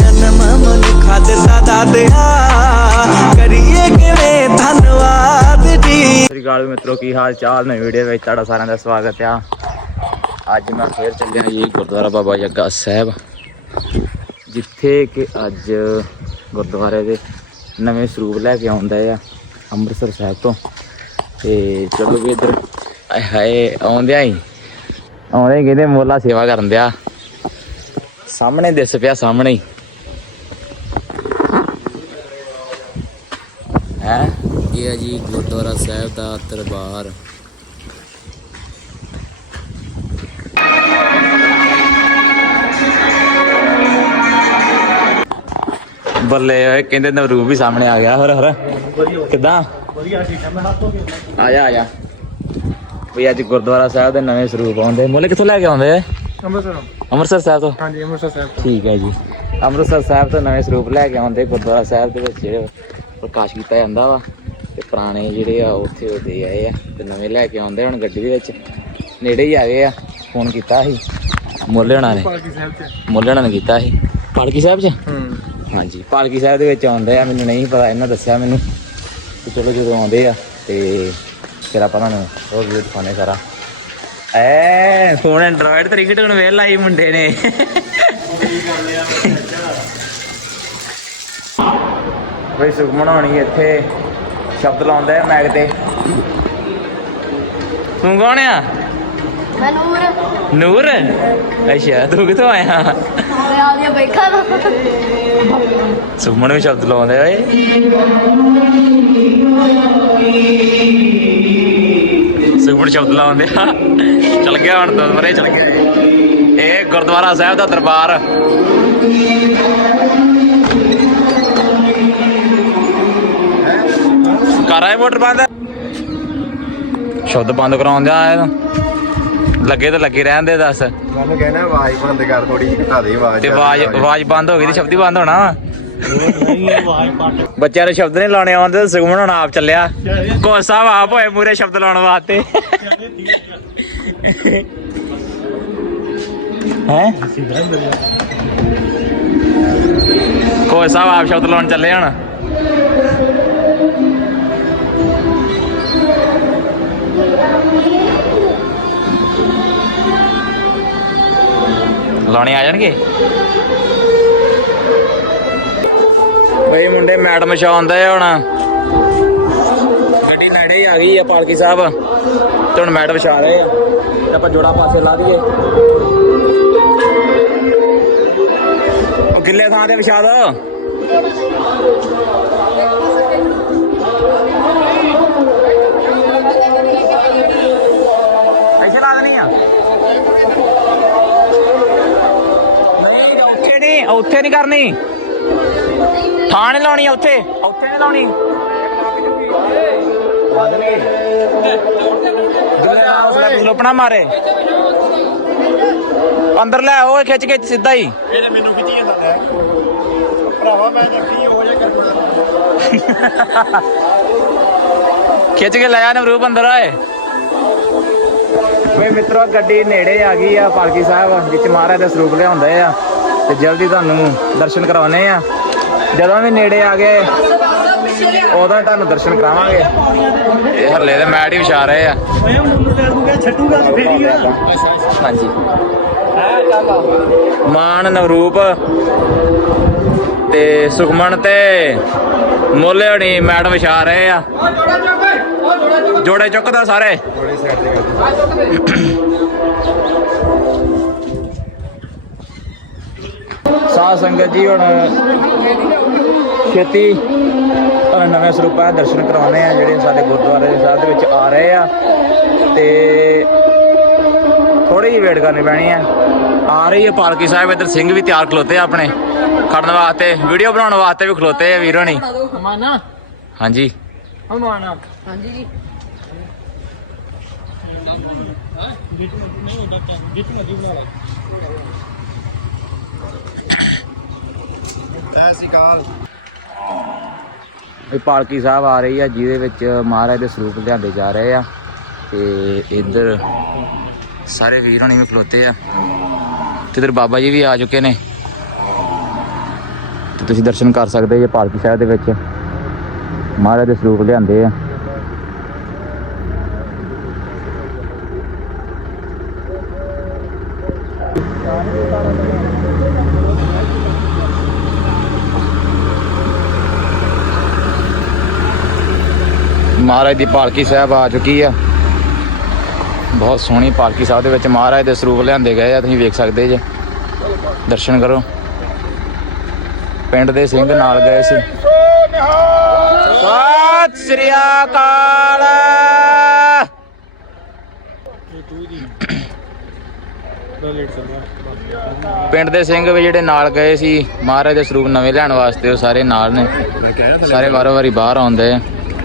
ਜਨਮ ਮਨੁੱਖਾ ਦਿੱਤਾ ਦਾਦਿਆ ਕਰੀਏ ਕਿਵੇਂ ਧੰਨਵਾਦ ਜੀ। ਸਤਿ ਸ਼੍ਰੀ ਅਕਾਲ ਮਿੱਤਰੋ, ਕੀ ਹਾਲ ਚਾਲ? ਨਵੀਂ ਵੀਡੀਓ ਵਿੱਚ ਤੁਹਾਡਾ ਸਾਰਿਆਂ ਦਾ ਸਵਾਗਤ ਆ। ਅੱਜ ਮੈਂ ਫੇਰ ਚੱਲਿਆ ਜੀ ਗੁਰਦੁਆਰਾ ਬਾਬਾ ਜੱਗਾ ਸਾਹਿਬ, ਜਿੱਥੇ ਕਿ ਅੱਜ ਗੁਰਦੁਆਰੇ ਦੇ ਨਵੇਂ ਸਰੂਪ ਲੈ ਕੇ ਆਉਂਦਾ ਆ ਅੰਮ੍ਰਿਤਸਰ ਸਾਹਿਬ ਤੋਂ। ਤੇ ਚਲੋ ਵੀ ਇੱਧਰ, ਆਏ ਹਾਏ ਆਉਂਦਿਆਂ ਹੀ ਆਉਂਦੇ ਹੀ ਕਹਿੰਦੇ ਮੋਲਾ ਸੇਵਾ ਕਰਨ ਦਿਆ। ਸਾਹਮਣੇ ਦਿਸ ਪਿਆ, ਸਾਹਮਣੇ ਹੀ ਇਹ ਹੈ ਜੀ ਗੁਰਦੁਆਰਾ ਸਾਹਿਬ ਦਾ ਦਰਬਾਰ। ਬੱਲੇ ਓਏ ਕਹਿੰਦੇ ਨਵਰੂਪ ਵੀ ਸਾਹਮਣੇ ਆ ਗਿਆ ਹੋਰ ਹੋਰ। ਕਿਦਾਂ? ਵਧੀਆ ਠੀਕ ਹੈ ਮੈਂ ਹੱਥ ਧੋ ਕੇ। ਆ ਜਾ ਆ ਜਾ। ਵੀ ਅੱਜ ਗੁਰਦੁਆਰਾ ਸਾਹਿਬ ਦੇ ਨਵੇਂ ਸਰੂਪ ਆਉਂਦੇ। ਮੁੱਲ ਕਿੱਥੋਂ ਲੈ ਕੇ ਆਉਂਦੇ ਅੰਮ੍ਰਿਤਸਰ ਅੰਮ੍ਰਿਤਸਰ ਸਾਹਿਬ ਤੋਂ? ਹਾਂਜੀ ਅੰਮ੍ਰਿਤਸਰ ਸਾਹਿਬ ਠੀਕ ਹੈ ਜੀ। ਅੰਮ੍ਰਿਤਸਰ ਸਾਹਿਬ ਤੋਂ ਨਵੇਂ ਸਰੂਪ ਲੈ ਕੇ ਆਉਂਦੇ ਗੁਰਦੁਆਰਾ ਸਾਹਿਬ ਦੇ ਵਿੱਚ। ਜਿਹੜੇ ਪ੍ਰਕਾਸ਼ ਕੀਤਾ ਜਾਂਦਾ ਵਾ। ਤੇ ਪੁਰਾਣੇ ਜਿਹੜੇ ਆ ਉੱਥੇ ਉਹ ਦੇ ਆਏ ਆ ਤੇ ਨਵੇਂ ਲੈ ਕੇ ਆਉਂਦੇ ਹੁਣ ਗੱਡੀ ਦੇ ਵਿੱਚ। ਨੇੜੇ ਹੀ ਆ ਗਏ ਆ ਫੋਨ ਕੀਤਾ ਸੀ ਮੁੱਲੇ ਹੋਣਾ ਨੇ। ਪਾਲਕੀ ਸਾਹਿਬ ਚ। ਮੁੱਲੇ ਹੋਣਾ ਨੇ ਕੀਤਾ ਸੀ। ਪਾਲਕੀ ਸਾਹਿਬ 'ਚ? ਹੂੰ। ਹਾਂਜੀ ਪਾਲਕੀ ਸਾਹਿਬ ਦੇ ਵਿੱਚ ਆਉਂਦੇ ਆ ਮੈਨੂੰ ਨਹੀਂ ਪਤਾ ਇਹਨਾਂ ਦੱਸਿਆ ਮੈਨੂੰ। ਤੇ ਚਲੋ ਜਦੋਂ ਆਉਂਦੇ ਆ ਤੇ ਫਿਰ ਆਪਾਂ ਤੁਹਾਨੂੰ ਉਹ ਵੀਡੀਓ ਦਿਖਾਉਣੇ ਸਾਰਾ। ਐ ਫੋਨ ਐਂਡਰੋਇਡ ਤਰੀਕੇ ਤੋਂ ਵੇਲ ਲਾਈ ਮੁੰਡੇ ਨੇ। ਬਈ ਸੁਖਮਨ ਹੋਣੀ ਇੱਥੇ। ਸ਼ਬਦ ਲਾਉਂਦਾ ਹੈ ਮੈਗ ਤੇ। ਤੂੰ ਕੌਣ ਆ? ਮੈਂ ਨੂਰ। ਨੂਰ? ਅੱਛਾ ਤੂੰ ਕਿੱਥੋਂ ਆਇਆ? ਮੈਂ ਆ ਗਿਆ ਬੈਠਾ ਨਾ ਸੁਖਮਨ ਵੀ ਸ਼ਬਦ ਲਾਉਂਦੇ ਓਏ। ਸੁਖਮਨ ਸ਼ਬਦ ਲਾਉਂਦੇ ਆ ਚਲ ਗਿਆ ਹੁਣ ਮਰੇ ਚਲ ਗਿਆ ਇਹ ਗੁਰਦੁਆਰਾ ਸਾਹਿਬ ਦਾ ਦਰਬਾਰ। ਕਰ ਆਏ ਮੋਟਰ ਬੰਦ? ਸ਼ਬਦ ਬੰਦ ਕਰਾਉਂਦੇ ਆ ਲੱਗੇ ਤਾਂ ਲੱਗੇ ਰਹਿਣ ਦੇ ਦੱਸ। ਮੈਨੂੰ ਕਹਿੰਦਾ ਆਵਾਜ਼ ਬੰਦ ਕਰ ਥੋੜੀ ਜਿਹੀ ਘਟਾ ਦੇ ਆਵਾਜ਼ ਤੇ ਆਵਾਜ਼ ਆਵਾਜ਼ ਬੰਦ ਹੋ ਗਈ ਤੇ ਸ਼ਬਦ ਹੀ ਬੰਦ ਹੋਣਾ। ਵਾ ਬੱਚਿਆਂ ਨੂੰ ਸ਼ਬਦ ਨਹੀਂ ਲਾਉਣੇ ਆਉਂਦੇ ਸੁਖਮਨ ਹੁਣ ਆਪ ਚੱਲਿਆ। ਸਾਹਿਬ ਆਪ ਹੋਏ ਮੂਰੇ ਸ਼ਬਦ ਲਾਉਣ ਵਾਸਤੇ। ਹੈ? ਸਾਹਿਬ ਆਪ ਸ਼ਬਦ ਲਾਉਣ ਚੱਲੇ ਹੁਣ। ਲਾਉਣੇ ਆ ਜਾਣਗੇ? ਬਈ ਮੁੰਡੇ ਮੈਡਮ ਸ਼ਾ ਆਉਂਦਾ ਹੈ ਹੁਣ। ਗੱਡੀ ਨੇੜੇ ਆ ਗਈ ਆ ਪਾਲਕੀ ਸਾਹਿਬ। ਤੇ ਹੁਣ ਮੈਡਮ ਛਾ ਰਹੇ ਆ। ਤੇ ਆਪਾਂ ਜੋੜਾ ਪਾਸੇ ਲਾ ਦਈਏ। ਉਹ ਗਿੱਲੇ ਥਾਂ ਤੇ ਵਿਛਾ ਦੋ। ਉੱਥੇ ਨਹੀਂ ਉੱਥੇ ਨਹੀਂ ਕਰਨੀ। ਥਾਂ ਨੀ ਲਾਉਣੀ ਆ ਉੱਥੇ। ਉੱਥੇ ਨਹੀਂ ਲਾਉਣੀ। ਲੋਪਣਾ ਮਾਰੇ। ਅੰਦਰ ਲੈ ਉਹ ਖਿੱਚ ਕੇ ਸਿੱਧਾ ਹੀ। ਇਹਨੇ ਮੈਨੂੰ ਖਿੱਚੀ ਜਾਂਦਾ ਭਰਾਵਾ ਮੈਂ ਦੇਖੀ ਹੋ ਜਾ ਕਰਨਾ ਖਿੱਚ ਕੇ ਲੈ ਆ ਨਵਰੂਪ ਅੰਦਰ ਆਏ ਵੇ ਮਿੱਤਰੋ ਗੱਡੀ ਨੇੜੇ ਆ ਗਈ ਆ ਪਾਲਕੀ ਸਾਹਿਬ ਵਿੱਚ ਮਹਾਰਾਜ ਦਾ ਸਰੂਪ ਲਿਆਉਂਦੇ ਆ। ਤੇ ਜਲਦੀ ਤੁਹਾਨੂੰ ਦਰਸ਼ਨ ਕਰਾਉਣੇ ਆ। ਜਦੋਂ ਵੀ ਨੇੜੇ ਆ ਗਏ ਉਦੋਂ ਤੁਹਾਨੂੰ ਦਰਸ਼ਨ ਕਰਾਵਾਂਗੇ। ਇਹ ਹਰਲੇ ਦੇ ਮੈਟ ਹੀ ਵਿਛਾ ਰਹੇ ਆ। ਹਾਂਜੀ। ਮਾਨ ਨਵਰੂਪ ਤੇ ਸੁਖਮਨ ਤੇ ਮੋਲੇ ਹਣੀ ਮੈਟ ਵਿਛਾ ਰਹੇ ਆ। ਜੋੜੇ ਚੁੱਕਦਾ ਸਾਰੇ। ਸਾਧ ਸੰਗਤ ਜੀ ਹੁਣ ਛੇਤੀ ਨਵੇਂ ਸਰੂਪਾਂ ਦੇ ਦਰਸ਼ਨ ਕਰਾਉਣੇ ਆ ਜਿਹੜੇ ਸਾਡੇ ਗੁਰਦੁਆਰੇ ਸਾਹਿਬ ਦੇ ਵਿੱਚ ਆ ਰਹੇ ਆ। ਤੇ ਥੋੜੀ ਜਿਹੀ ਵੇਟ ਕਰਨੀ ਪੈਣੀ ਆ। ਆ ਰਹੀ ਹੈ ਪਾਲਕੀ ਸਾਹਿਬ ਇੱਧਰ ਸਿੰਘ ਵੀ ਤਿਆਰ ਖਲੋਤੇ ਆ ਆਪਣੇ। ਖੜਨ ਵਾਸਤੇ ਵੀਡੀਓ ਬਣਾਉਣ ਵਾਸਤੇ ਵੀ ਖਲੋਤੇ ਆ ਵੀਰ ਹੋਣੀ। ਮਾਨਾ ਹਾਂਜੀ। ਹਮਾਨਾ। ਹਾਂਜੀ ਜੀ। ਐਸੀ ਕਾਲ ਇਹ ਪਾਲਕੀ ਸਾਹਿਬ ਆ ਰਹੀ ਆ, ਜਿਹਦੇ ਵਿੱਚ ਮਹਾਰਾਜ ਦੇ ਸਰੂਪ ਲਿਆਂਦੇ ਜਾ ਰਹੇ ਆ। ਤੇ ਇੱਧਰ ਸਾਰੇ ਵੀਰ ਹੋਣੀ ਵੀ ਖਲੋਤੇ ਆ। ਤੇ ਇੱਧਰ ਬਾਬਾ ਜੀ ਵੀ ਆ ਚੁੱਕੇ ਨੇ। ਤੇ ਤੁਸੀਂ ਦਰਸ਼ਨ ਕਰ ਸਕਦੇ ਜੇ ਪਾਲਕੀ ਸਾਹਿਬ ਦੇ ਵਿੱਚ। ਮਹਾਰਾਜ ਦੇ ਸਰੂਪ ਲਿਆਂਦੇ ਆ। ਮਹਾਰਾਜ ਦੀ ਪਾਲਕੀ ਸਾਹਿਬ ਆ ਚੁੱਕੀ ਆ। ਬਹੁਤ ਸੋਹਣੀ ਪਾਲਕੀ ਸਾਹਿਬ ਦੇ ਵਿੱਚ ਮਹਾਰਾਜ ਦੇ ਸਰੂਪ ਲਿਆਂਦੇ ਗਏ ਆ ਤੁਸੀਂ ਵੇਖ ਸਕਦੇ ਜੇ। ਦਰਸ਼ਨ ਕਰੋ। ਪਿੰਡ ਦੇ ਸਿੰਘ ਨਾਲ ਗਏ ਸੀ। ਸਤਿ ਸ੍ਰੀ ਅਕਾਲ। ਪਿੰਡ ਦੇ ਸਿੰਘ ਵੀ ਜਿਹੜੇ ਨਾਲ ਗਏ ਸੀ ਮਹਾਰਾਜ ਦੇ ਸਰੂਪ ਨਵੇਂ ਲੈਣ ਵਾਸਤੇ ਉਹ ਸਾਰੇ ਨਾਲ ਨੇ। ਸਾਰੇ ਵਾਰੋ ਵਾਰੀ ਬਾਹਰ ਆਉਂਦੇ ਆ।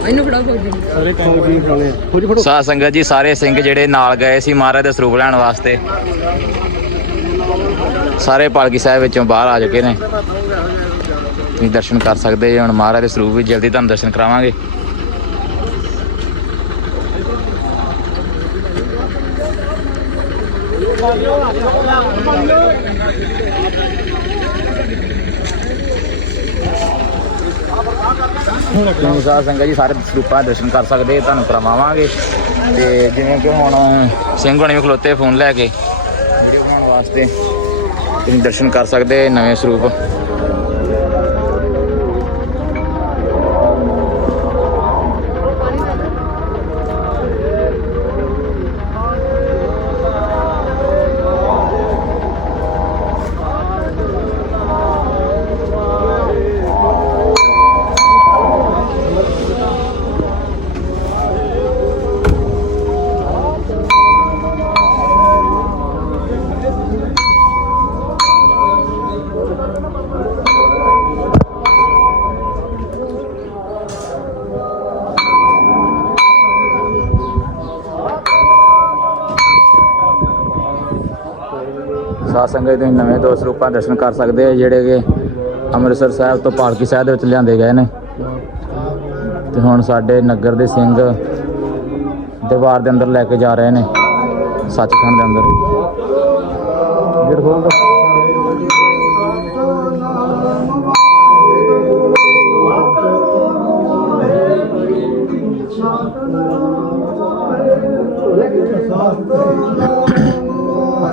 ਸਾਰੇ ਖਾਣੇ ਫੜੋ। ਸਾਧ ਸੰਗਤ ਜੀ ਸਾਰੇ ਸਿੰਘ ਜਿਹੜੇ ਨਾਲ ਗਏ ਸੀ ਮਹਾਰਾਜ ਦੇ ਸਰੂਪ ਲੈਣ ਵਾਸਤੇ। ਸਾਰੇ ਪਾਲਕੀ ਸਾਹਿਬ ਵਿੱਚੋਂ ਬਾਹਰ ਆ ਚੁੱਕੇ ਨੇ। ਤੁਸੀਂ ਦਰਸ਼ਨ ਕਰ ਸਕਦੇ ਜੇ ਹੁਣ ਮਹਾਰਾਜ ਦੇ ਸਰੂਪ ਵੀ ਜਲਦੀ ਤੁਹਾਨੂੰ ਦਰਸ਼ਨ ਕਰਾਵਾਂਗੇ। ਸਾਧ ਸੰਗਤ ਜੀ, ਸਾਰੇ ਸਰੂਪਾਂ ਦੇ ਦਰਸ਼ਨ ਕਰ ਸਕਦੇ, ਤੁਹਾਨੂੰ ਕਰਵਾਵਾਂਗੇ ਤੇ ਜਿਵੇਂ ਕਿ ਹੁਣ ਸਿੰਘ ਹੋਣੀ ਵੀ ਖਲੋਤੇ ਫੋਨ ਲੈ ਕੇ ਵੀਡੀਓ ਬਣਾਉਣ ਵਾਸਤੇ, ਤੁਸੀਂ ਦਰਸ਼ਨ ਕਰ ਸਕਦੇ, ਨਵੇਂ ਸਰੂਪ। ਸਾਧ ਸੰਗਤ ਤੁਸੀਂ ਨਵੇਂ ਦੋ ਸਰੂਪਾਂ ਦੇ ਦਰਸ਼ਨ ਕਰ ਸਕਦੇ ਆ ਜਿਹੜੇ ਕਿ ਅੰਮ੍ਰਿਤਸਰ ਸਾਹਿਬ ਤੋਂ ਪਾਲਕੀ ਸਾਹਿਬ ਦੇ ਵਿੱਚ ਲਿਆਂਦੇ ਗਏ ਨੇ। ਤੇ ਹੁਣ ਸਾਡੇ ਨਗਰ ਦੇ ਸਿੰਘ ਦਰਬਾਰ ਦੇ ਅੰਦਰ ਲੈ ਕੇ ਜਾ ਰਹੇ ਨੇ ਸੱਚਖੰਡ ਦੇ ਅੰਦਰ। ਗੇਟ ਖੋਲ ਦੋ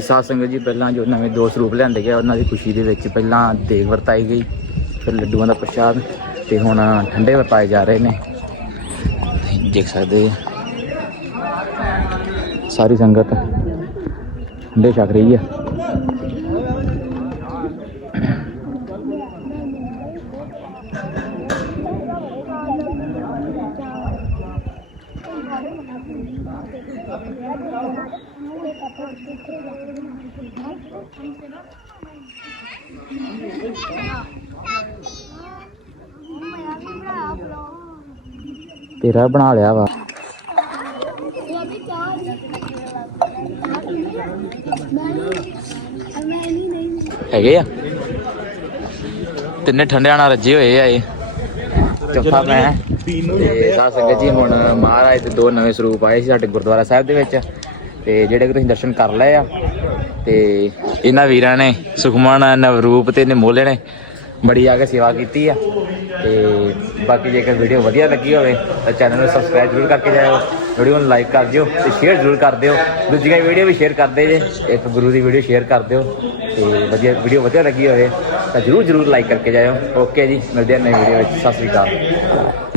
ਸਾਧ ਸੰਗਤ ਜੀ, ਪਹਿਲਾਂ ਜੋ ਨਵੇਂ ਦੋ ਸਰੂਪ ਲਿਆਂਦੇ ਗਏ, ਉਹਨਾਂ ਦੀ ਖੁਸ਼ੀ ਦੇ ਵਿੱਚ ਪਹਿਲਾਂ ਦੇਗ ਵਰਤਾਈ ਗਈ, ਫਿਰ ਲੱਡੂਆਂ ਦਾ ਪ੍ਰਸ਼ਾਦ ਤੇ ਹੁਣ ਠੰਡੇ ਵਰਤਾਏ ਜਾ ਰਹੇ ਨੇ। ਦੇਖ ਸਕਦੇ ਸਾਰੀ ਸੰਗਤ ਠੰਡੇ ਛਕ ਰਹੀ ਹੈ ਤੇਰਾ ਬਣਾ ਲਿਆ ਵਾ। ਹੈਗੇ ਆ? ਤਿੰਨੇ ਠੰਡਿਆਂ ਨਾਲ ਰੱਜੇ ਹੋਏ ਆ ਇਹ। ਚੌਥਾ ਮੈਂ। ਤੇ ਸਾਧ ਸੰਗਤ ਜੀ, ਹੁਣ ਮਹਾਰਾਜ ਦੇ ਦੋ ਨਵੇਂ ਸਰੂਪ ਆਏ ਸੀ ਸਾਡੇ ਗੁਰਦੁਆਰਾ ਸਾਹਿਬ ਦੇ ਵਿੱਚ। ਤੇ ਜਿਹੜੇ ਕਿ ਤੁਸੀਂ ਦਰਸ਼ਨ ਕਰ ਲਏ ਆ ਤੇ ਇਹਨਾਂ ਵੀਰਾਂ ਨੇ ਸੁਖਮਨ, ਨਵਰੂਪ ਤੇ ਨਿਮੋਲੇ ਨੇ ਬੜੀ ਆ ਕੇ ਸੇਵਾ ਕੀਤੀ ਆ। ਤੇ ਬਾਕੀ ਜੇਕਰ ਵੀਡੀਓ ਵਧੀਆ ਲੱਗੀ ਹੋਵੇ ਤਾਂ ਚੈਨਲ ਨੂੰ ਸਬਸਕ੍ਰਾਈਬ ਜ਼ਰੂਰ ਕਰਕੇ ਜਾਇਓ, ਵੀਡੀਓ ਨੂੰ ਲਾਈਕ ਕਰ ਦਿਓ ਤੇ ਸ਼ੇਅਰ ਜ਼ਰੂਰ ਕਰ ਦਿਓ। ਦੂਜੀਆਂ ਵੀਡੀਓ ਵੀ ਸ਼ੇਅਰ ਕਰਦੇ ਜੇ, ਇੱਕ ਗੁਰੂ ਦੀ ਵੀਡੀਓ ਸ਼ੇਅਰ ਕਰ ਦਿਓ ਤੇ ਵਧੀਆ ਵੀਡੀਓ ਵਧੀਆ ਲੱਗੀ ਹੋਵੇ ਤਾਂ ਜ਼ਰੂਰ ਜ਼ਰੂਰ ਲਾਈਕ ਕਰਕੇ ਜਾਇਓ। ਓਕੇ ਜੀ, ਮਿਲਦੇ ਹਾਂ ਨਵੀਂ ਵੀਡੀਓ ਵਿੱਚ। ਸਤਿ ਸ੍ਰੀ ਅਕਾਲ।